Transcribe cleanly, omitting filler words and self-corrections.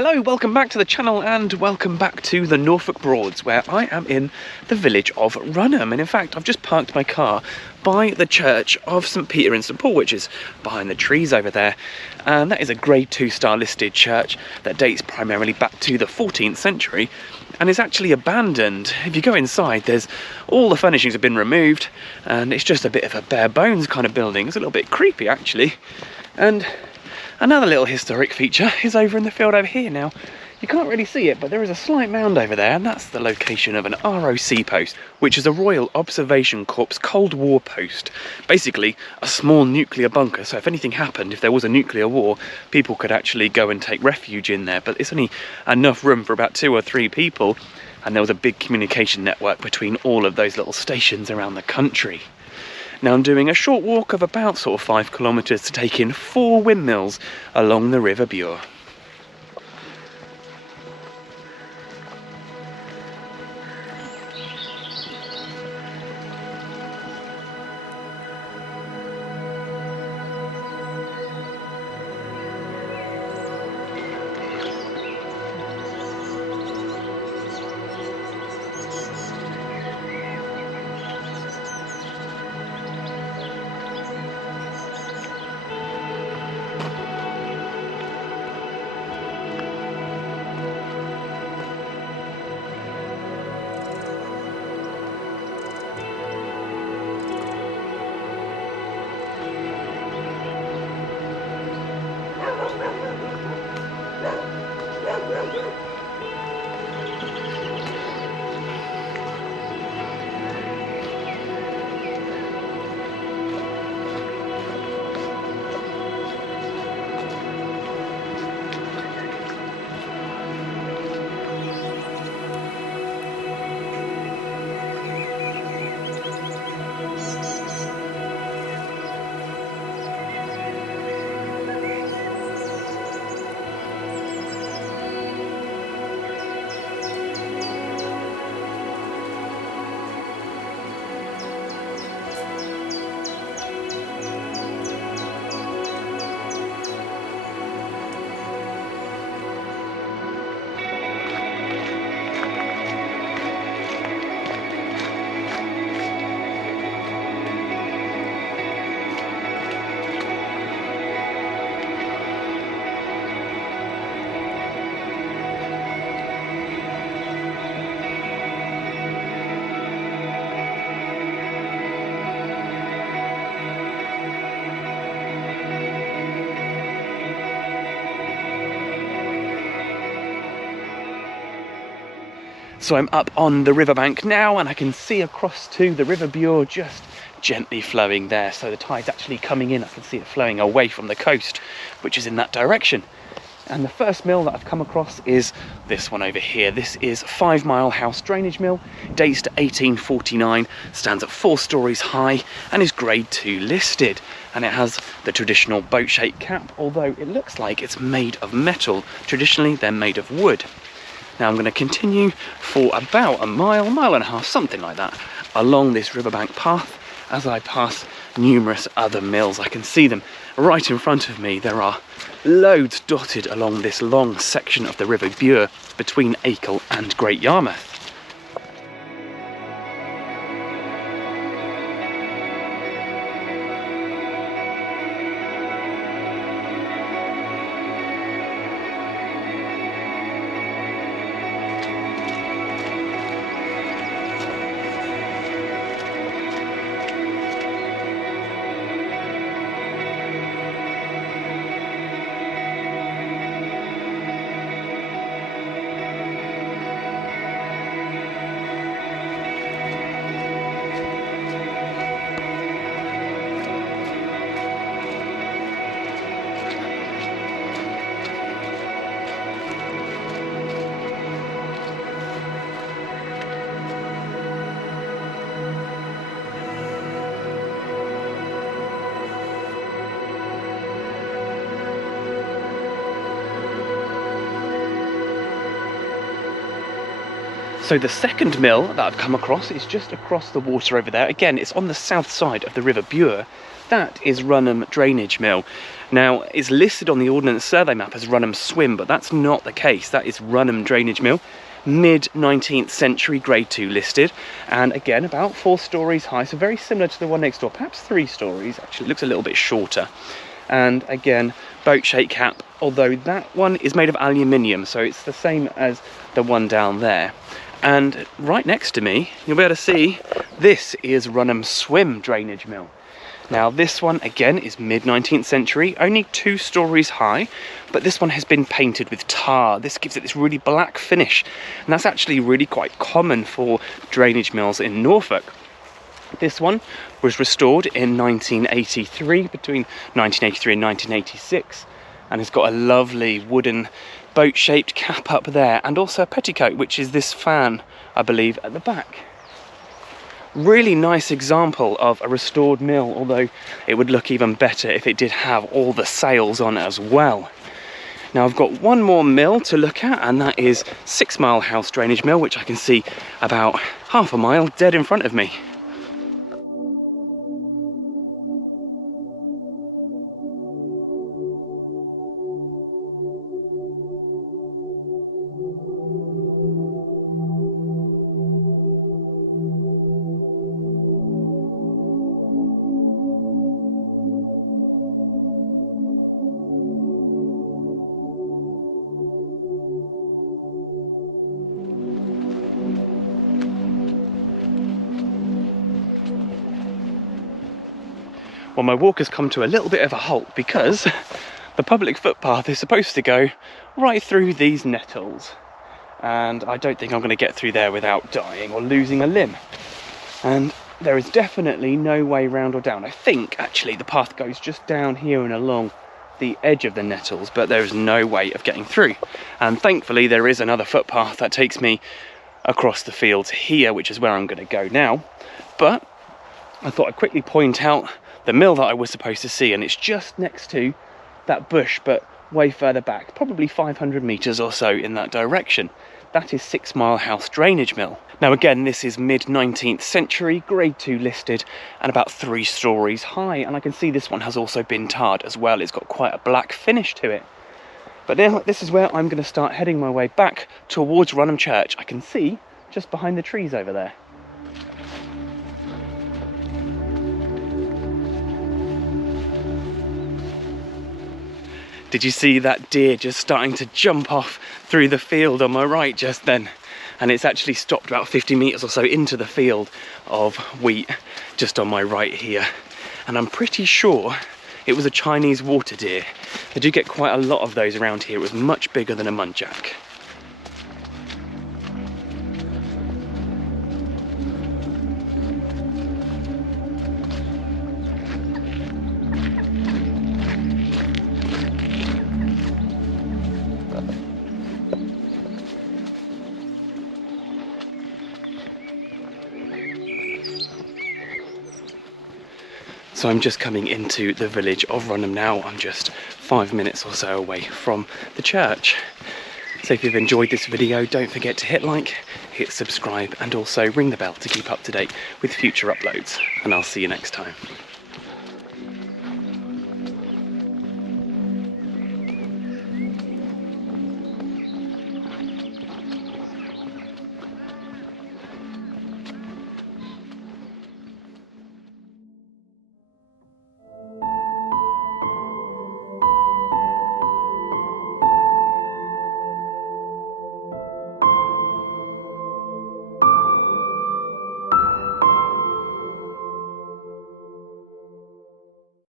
Hello, welcome back to the channel and welcome back to the Norfolk Broads, where I am in the village of Runham. And in fact, I've just parked my car by the church of St Peter in St Paul, which is behind the trees over there. And that is a Grade 2 star listed church that dates primarily back to the 14th century and is actually abandoned. If you go inside, there's all the furnishings have been removed and it's just a bit of a bare bones kind of building. It's a little bit creepy actually. And another little historic feature is over in the field over here. Now, you can't really see it, but there is a slight mound over there, and that's the location of an ROC post, which is a Royal Observation Corps Cold War post. Basically, a small nuclear bunker, so if anything happened, if there was a nuclear war, people could actually go and take refuge in there, but it's only enough room for about 2 or 3 people, and there was a big communication network between all of those little stations around the country. Now I'm doing a short walk of about sort of 5 kilometres to take in 4 windmills along the River Bure. So I'm up on the riverbank now and I can see across to the River Bure just gently flowing there. So the tide's actually coming in. I can see it flowing away from the coast, which is in that direction. And the first mill that I've come across is this one over here. This is 5 Mile House Drainage Mill, dates to 1849, stands at 4 stories high and is Grade 2 listed. And it has the traditional boat-shaped cap, although it looks like it's made of metal. Traditionally, they're made of wood. Now I'm going to continue for about a mile and a half, something like that, along this riverbank path as I pass numerous other mills. I can see them right in front of me. There are loads dotted along this long section of the River Bure between Acle and Great Yarmouth. So the second mill that I've come across is just across the water over there. Again, it's on the south side of the River Bure, that is Runham Drainage Mill. Now, it's listed on the Ordnance Survey map as Runham Swim, but that's not the case. That is Runham Drainage Mill, mid-19th century, grade 2 listed, and again about 4 stories high, so very similar to the one next door, perhaps 3 stories. Actually, it looks a little bit shorter. And again, boat shake cap, although that one is made of aluminium, so it's the same as the one down there. And right next to me, you'll be able to see this is Runham Swim Drainage Mill. Now this one again is mid-19th century, only 2 stories high, but this one has been painted with tar. This gives it this really black finish, and that's actually really quite common for drainage mills in Norfolk. This one was restored in 1983, between 1983 and 1986, and it's got a lovely wooden boat-shaped cap up there, and also a petticoat, which is this fan, I believe, at the back. Really nice example of a restored mill, although it would look even better if it did have all the sails on it as well. Now I've got one more mill to look at, and that is 6 Mile House Drainage Mill, which I can see about half a mile dead in front of me. Well, my walk has come to a little bit of a halt because the public footpath is supposed to go right through these nettles, and I don't think I'm going to get through there without dying or losing a limb. And there is definitely no way round or down. I think actually the path goes just down here and along the edge of the nettles, but there is no way of getting through. And thankfully there is another footpath that takes me across the fields here, which is where I'm going to go now. But I thought I'd quickly point out the mill that I was supposed to see, and it's just next to that bush, but way further back, probably 500 metres or so in that direction. That is 6 Mile House Drainage Mill. Now again, this is mid-19th century, grade 2 listed, and about 3 stories high, and I can see this one has also been tarred as well. It's got quite a black finish to it. But now this is where I'm going to start heading my way back towards Runham Church. I can see just behind the trees over there. Did you see that deer just starting to jump off through the field on my right just then? And it's actually stopped about 50 metres or so into the field of wheat just on my right here. And I'm pretty sure it was a Chinese water deer. They do get quite a lot of those around here. It was much bigger than a muntjac. So I'm just coming into the village of Runham now. I'm just 5 minutes or so away from the church. So if you've enjoyed this video, don't forget to hit like, hit subscribe, and also ring the bell to keep up to date with future uploads. And I'll see you next time.